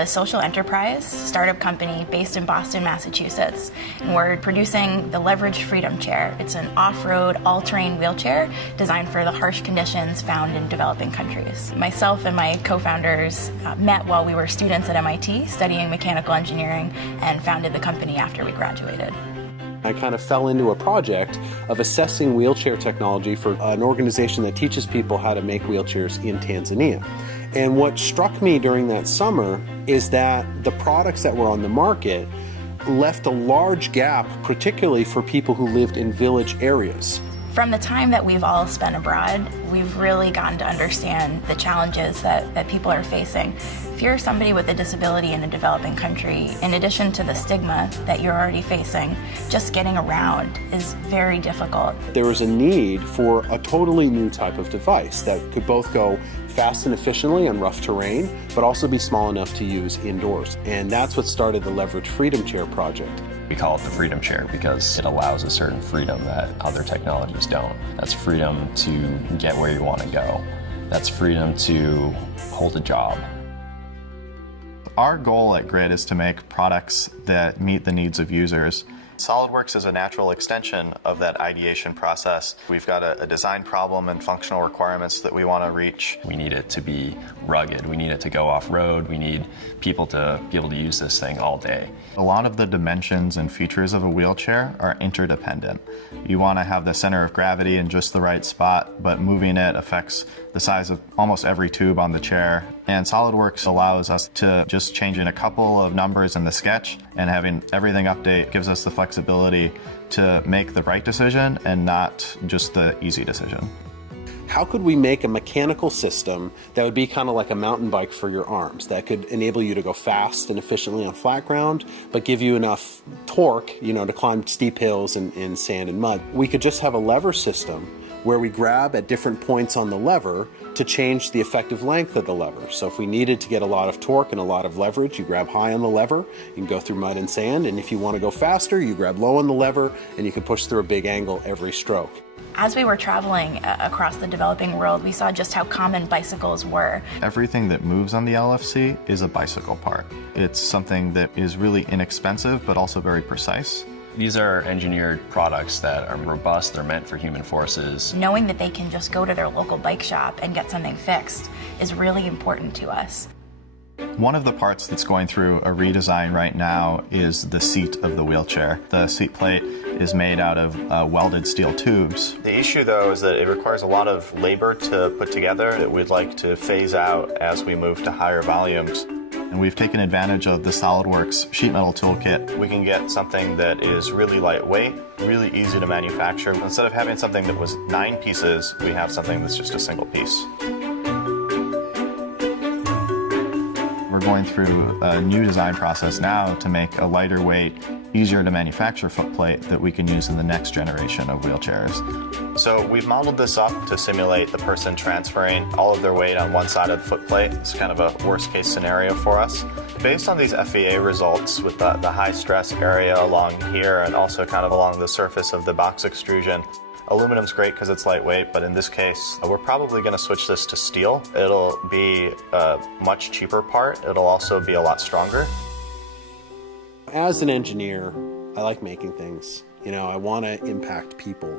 a social enterprise startup company based in Boston, Massachusetts, and we're producing the Leverage Freedom Chair. It's an off-road, all-terrain wheelchair designed for the harsh conditions found in developing countries. Myself and my co-founders met while we were students at MIT studying mechanical engineering and founded the company after we graduated. I kind of fell into a project of assessing wheelchair technology for an organization that teaches people how to make wheelchairs in Tanzania. And what struck me during that summer is that the products that were on the market left a large gap, particularly for people who lived in village areas. From the time that we've all spent abroad, we've really gotten to understand the challenges that people are facing. If you're somebody with a disability in a developing country, in addition to the stigma that you're already facing, just getting around is very difficult. There was a need for a totally new type of device that could both go fast and efficiently on rough terrain, but also be small enough to use indoors. And that's what started the Leverage Freedom Chair project. We call it the Freedom Chair because it allows a certain freedom that other technologies don't. That's freedom to get where you want to go. That's freedom to hold a job. Our goal at Grid is to make products that meet the needs of users. SolidWorks is a natural extension of that ideation process. We've got a design problem and functional requirements that we want to reach. We need it to be rugged. We need it to go off-road. We need people to be able to use this thing all day. A lot of the dimensions and features of a wheelchair are interdependent. You want to have the center of gravity in just the right spot, but moving it affects the size of almost every tube on the chair. And SolidWorks allows us to just change in a couple of numbers in the sketch, and having everything update gives us the flexibility to make the right decision and not just the easy decision. How could we make a mechanical system that would be kind of like a mountain bike for your arms, that could enable you to go fast and efficiently on flat ground, but give you enough torque, to climb steep hills in sand and mud? We could just have a lever system where we grab at different points on the lever to change the effective length of the lever. So if we needed to get a lot of torque and a lot of leverage, you grab high on the lever, you can go through mud and sand, and if you want to go faster, you grab low on the lever, and you can push through a big angle every stroke. As we were traveling across the developing world, we saw just how common bicycles were. Everything that moves on the LFC is a bicycle part. It's something that is really inexpensive, but also very precise. These are engineered products that are robust, they're meant for human forces. Knowing that they can just go to their local bike shop and get something fixed is really important to us. One of the parts that's going through a redesign right now is the seat of the wheelchair. The seat plate is made out of welded steel tubes. The issue, though, is that it requires a lot of labor to put together that we'd like to phase out as we move to higher volumes. And we've taken advantage of the SolidWorks sheet metal toolkit. We can get something that is really lightweight, really easy to manufacture. Instead of having something that was 9 pieces, we have something that's just a single piece. We're going through a new design process now to make a lighter weight, easier to manufacture footplate that we can use in the next generation of wheelchairs. So we've modeled this up to simulate the person transferring all of their weight on one side of the footplate. It's kind of a worst case scenario for us. Based on these FEA results with the high stress area along here and also kind of along the surface of the box extrusion, aluminum's great because it's lightweight, but in this case, we're probably going to switch this to steel. It'll be a much cheaper part. It'll also be a lot stronger. As an engineer, I like making things. I want to impact people.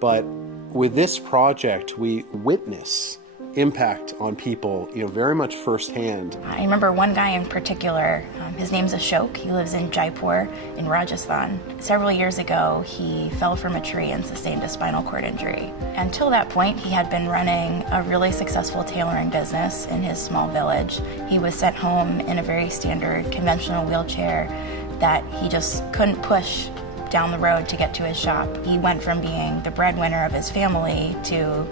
But with this project, we witness impact on people, very much firsthand. I remember one guy in particular, his name's Ashok. He lives in Jaipur in Rajasthan. Several years ago, he fell from a tree and sustained a spinal cord injury. Until that point, he had been running a really successful tailoring business in his small village. He was sent home in a very standard conventional wheelchair that he just couldn't push down the road to get to his shop. He went from being the breadwinner of his family to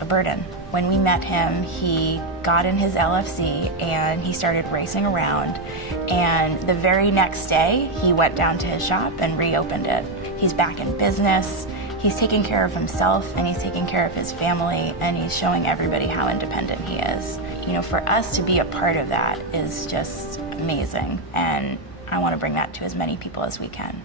a burden. When we met him, he got in his LFC and he started racing around, and the very next day he went down to his shop and reopened it. He's back in business, he's taking care of himself and he's taking care of his family, and he's showing everybody how independent he is. For us to be a part of that is just amazing, and I want to bring that to as many people as we can.